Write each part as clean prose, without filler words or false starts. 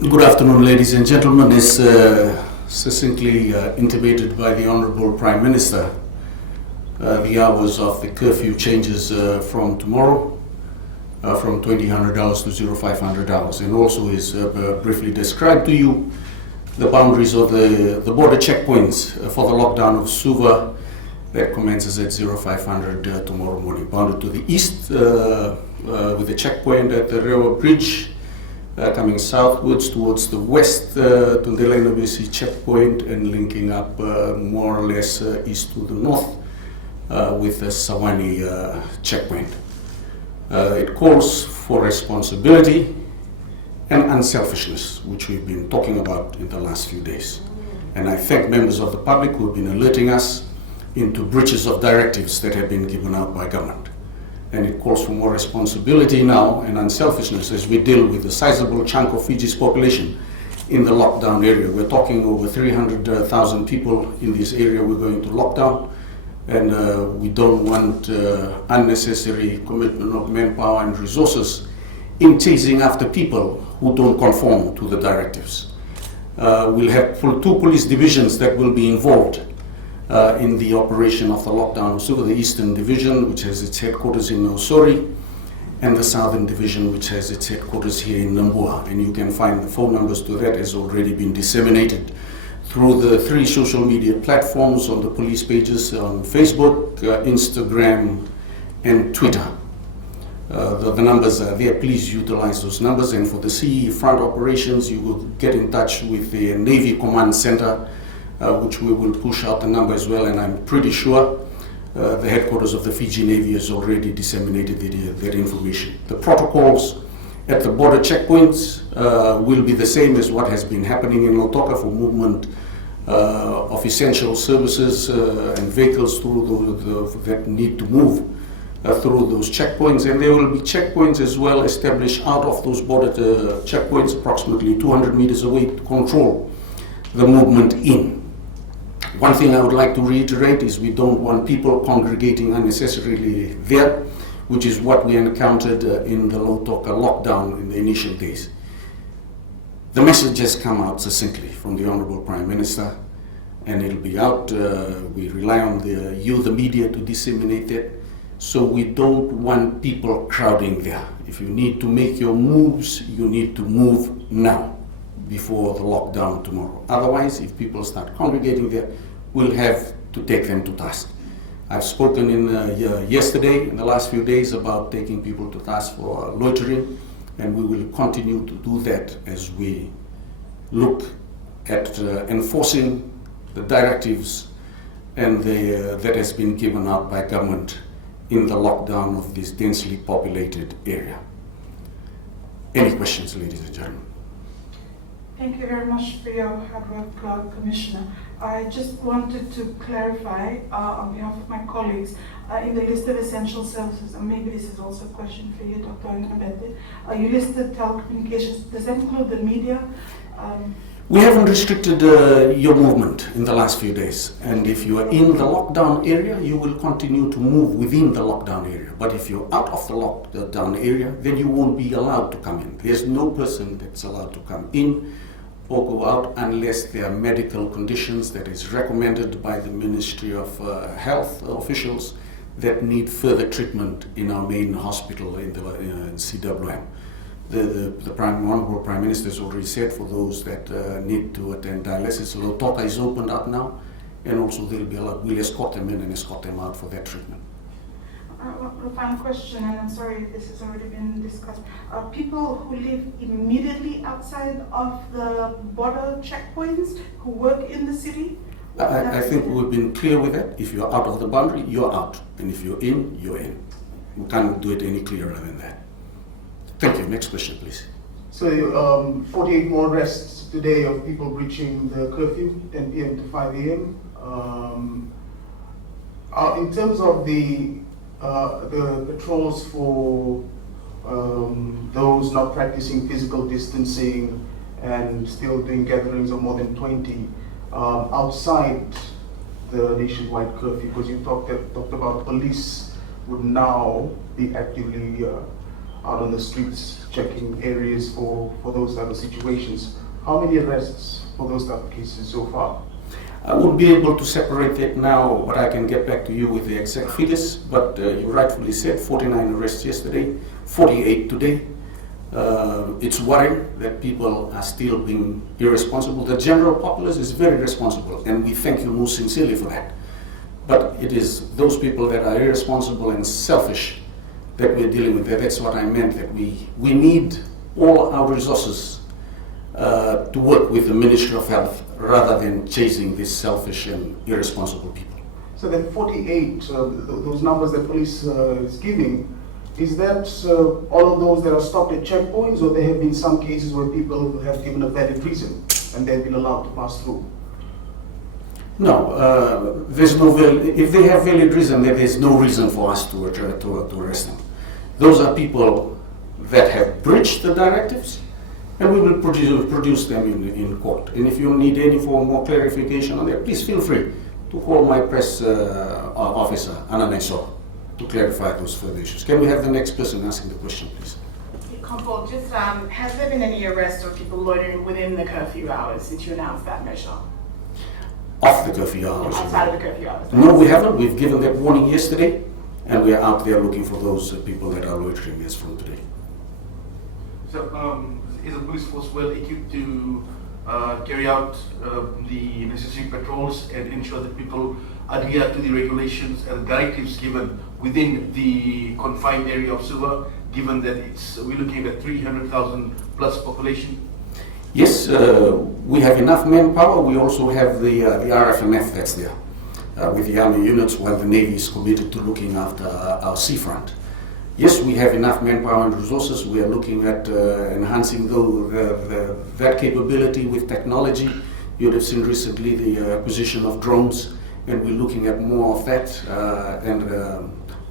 Good afternoon, ladies and gentlemen. As succinctly intimated by the Honourable Prime Minister, the hours of the curfew changes from tomorrow from 2000 hours to 0500 hours, and also is briefly described to you the boundaries of the border checkpoints for the lockdown of Suva that commences at 0500 tomorrow morning. Bounded to the east with the checkpoint at the Rewa Bridge, coming southwards towards the west to the Lenobisi checkpoint, and linking up more or less east to the north with the Sawani checkpoint. It calls for responsibility and unselfishness, which we've been talking about in the last few days. And I thank members of the public who have been alerting us into breaches of directives that have been given out by government. And it calls for more responsibility now and unselfishness as we deal with a sizable chunk of Fiji's population in the lockdown area. We're talking over 300,000 people in this area we're going to lockdown, and we don't want unnecessary commitment of manpower and resources in chasing after people who don't conform to the directives. We'll have two police divisions that will be involved in the operation of the lockdown of Suva, the Eastern Division, which has its headquarters in Nosori, and the Southern Division, which has its headquarters here in Nambua. And you can find the phone numbers to that has already been disseminated through the 3 social media platforms on the police pages on Facebook, Instagram, and Twitter. The numbers are there. Please utilize those numbers. And for the CE front operations, you will get in touch with the Navy Command Center, which we will push out the number as well, and I'm pretty sure the headquarters of the Fiji Navy has already disseminated that information. The protocols at the border checkpoints will be the same as what has been happening in Lautoka for movement of essential services and vehicles through that need to move through those checkpoints, and there will be checkpoints as well established out of those border checkpoints approximately 200 meters away to control the movement in. One thing I would like to reiterate is we don't want people congregating unnecessarily there, which is what we encountered in the Lautoka lockdown in the initial days. The message has come out succinctly from the Honourable Prime Minister, and it'll be out. We rely on the media to disseminate it. So we don't want people crowding there. If you need to make your moves, you need to move now, before the lockdown tomorrow. Otherwise, if people start congregating there, we'll have to take them to task. I've spoken yesterday, in the last few days, about taking people to task for loitering, and we will continue to do that as we look at enforcing the directives and that has been given out by government in the lockdown of this densely populated area. Any questions, ladies and gentlemen? Thank you very much for your hard work, Commissioner. I just wanted to clarify on behalf of my colleagues, in the list of essential services, and maybe this is also a question for you, Dr. Ngabete, you listed telecommunications. Does that include the media? We haven't restricted your movement in the last few days, and if you are in the lockdown area, you will continue to move within the lockdown area. But if you're out of the lockdown area, then you won't be allowed to come in. There's no person that's allowed to come in or go out unless there are medical conditions that is recommended by the Ministry of Health officials that need further treatment in our main hospital in CWM. The Honourable Prime Minister has already said for those that need to attend dialysis, Lautoka is opened up now, and also they'll be allowed. We'll escort them in and escort them out for that treatment. A final question, and I'm sorry if this has already been discussed. People who live immediately outside of the border checkpoints, who work in the city? I think we've been clear with that. If you're out of the boundary, you're out. And if you're in, you're in. We can't do it any clearer than that. Thank you. Next question, please. So 48 more arrests today of people breaching the curfew, 10 p.m. to 5 a.m. In terms of the patrols for those not practicing physical distancing and still doing gatherings of more than 20 outside the nationwide curfew, because you talked about police would now be actively out on the streets, checking areas for those type of situations. How many arrests for those type of cases so far? I won't be able to separate it now, but I can get back to you with the exact figures. But you rightfully said 49 arrests yesterday, 48 today. It's worrying that people are still being irresponsible. The general populace is very responsible, and we thank you most sincerely for that. But it is those people that are irresponsible and selfish that we're dealing with. That's what I meant, that we need all our resources to work with the Ministry of Health rather than chasing these selfish and irresponsible people. So then 48, those numbers that police is giving, is that all of those that are stopped at checkpoints, or there have been some cases where people have given a valid reason and they've been allowed to pass through? No, there's no if they have valid reason, then there's no reason for us to arrest them. Those are people that have breached the directives, and we will produce them in court. And if you need any form more clarification on that, please feel free to call my press officer, Ananaiso, to clarify those further issues. Can we have the next person asking the question, please? Compo, just has there been any arrest of people loitering within the curfew hours since you announced that measure? Off the curfew hours. Outside of the curfew hours? No, we haven't. We've given that warning yesterday, and we are out there looking for those people that are loitering as from today. So, is the police force well equipped to carry out the necessary patrols and ensure that people adhere to the regulations and directives given within the confined area of Suva, given that we're looking at 300,000 plus population? Yes, we have enough manpower. We also have the RFMF that's there with the army units, while the Navy is committed to looking after our seafront. Yes, we have enough manpower and resources. We are looking at enhancing that capability with technology. You have seen recently the acquisition of drones, and we're looking at more of that, and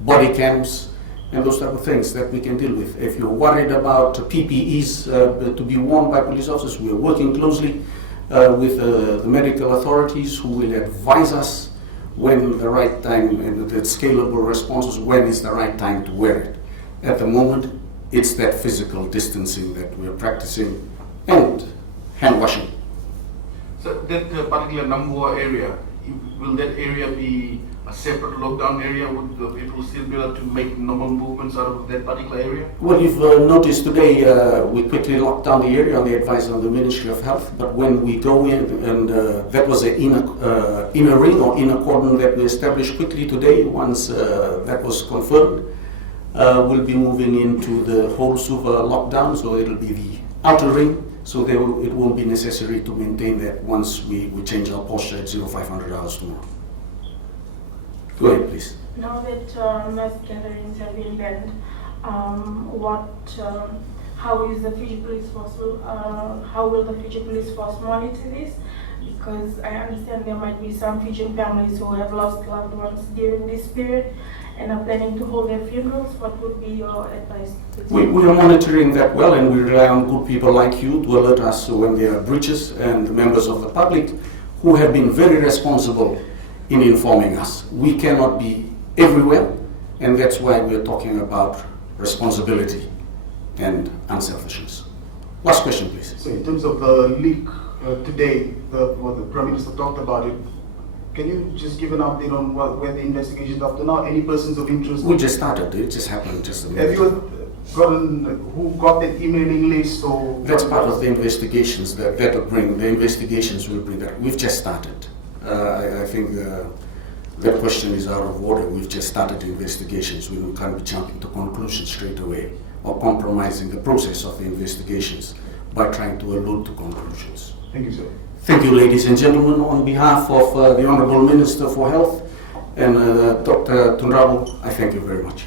body cams, and those type of things that we can deal with. If you're worried about PPEs to be worn by police officers, we are working closely with the medical authorities who will advise us when the right time, and the scalable responses, when is the right time to wear it. At the moment, it's that physical distancing that we're practicing, and hand washing. So that particular Namboa area, will that area be a separate lockdown area? Would the people still be able to make normal movements out of that particular area? Well, you've noticed today we quickly locked down the area on the advice of the Ministry of Health, but when we go in, and that was an inner ring or inner cordon that we established quickly today, once that was confirmed, we'll be moving into the whole Suva lockdown, so it'll be the outer ring, so it won't be necessary to maintain that once we change our posture at 0500 hours tomorrow. Go ahead, please. Now that mass gatherings have been banned, how is the Fiji Police Force? How will the Fiji Police Force monitor this? Because I understand there might be some Fijian families who have lost loved ones during this period and are planning to hold their funerals. What would be your advice? We are monitoring that well, and we rely on good people like you to alert us when there are breaches, and members of the public who have been very responsible in informing us. We cannot be everywhere, and that's why we are talking about responsibility and unselfishness. Last question, please. So in terms of the leak today, the Prime Minister talked about it. Can you just give an update on where the investigation is up to now? Any persons of interest? We just started. It just happened just a minute. Have you gotten who got that emailing list, or? That's part of the investigations that'll bring. The investigations will bring that. We've just started. I think that question is out of order. We've just started investigations. We can't be jumping to conclusions straight away or compromising the process of the investigations by trying to allude to conclusions. Thank you, sir. Thank you, ladies and gentlemen. On behalf of the Honourable Minister for Health and Dr. Tunrabo, I thank you very much.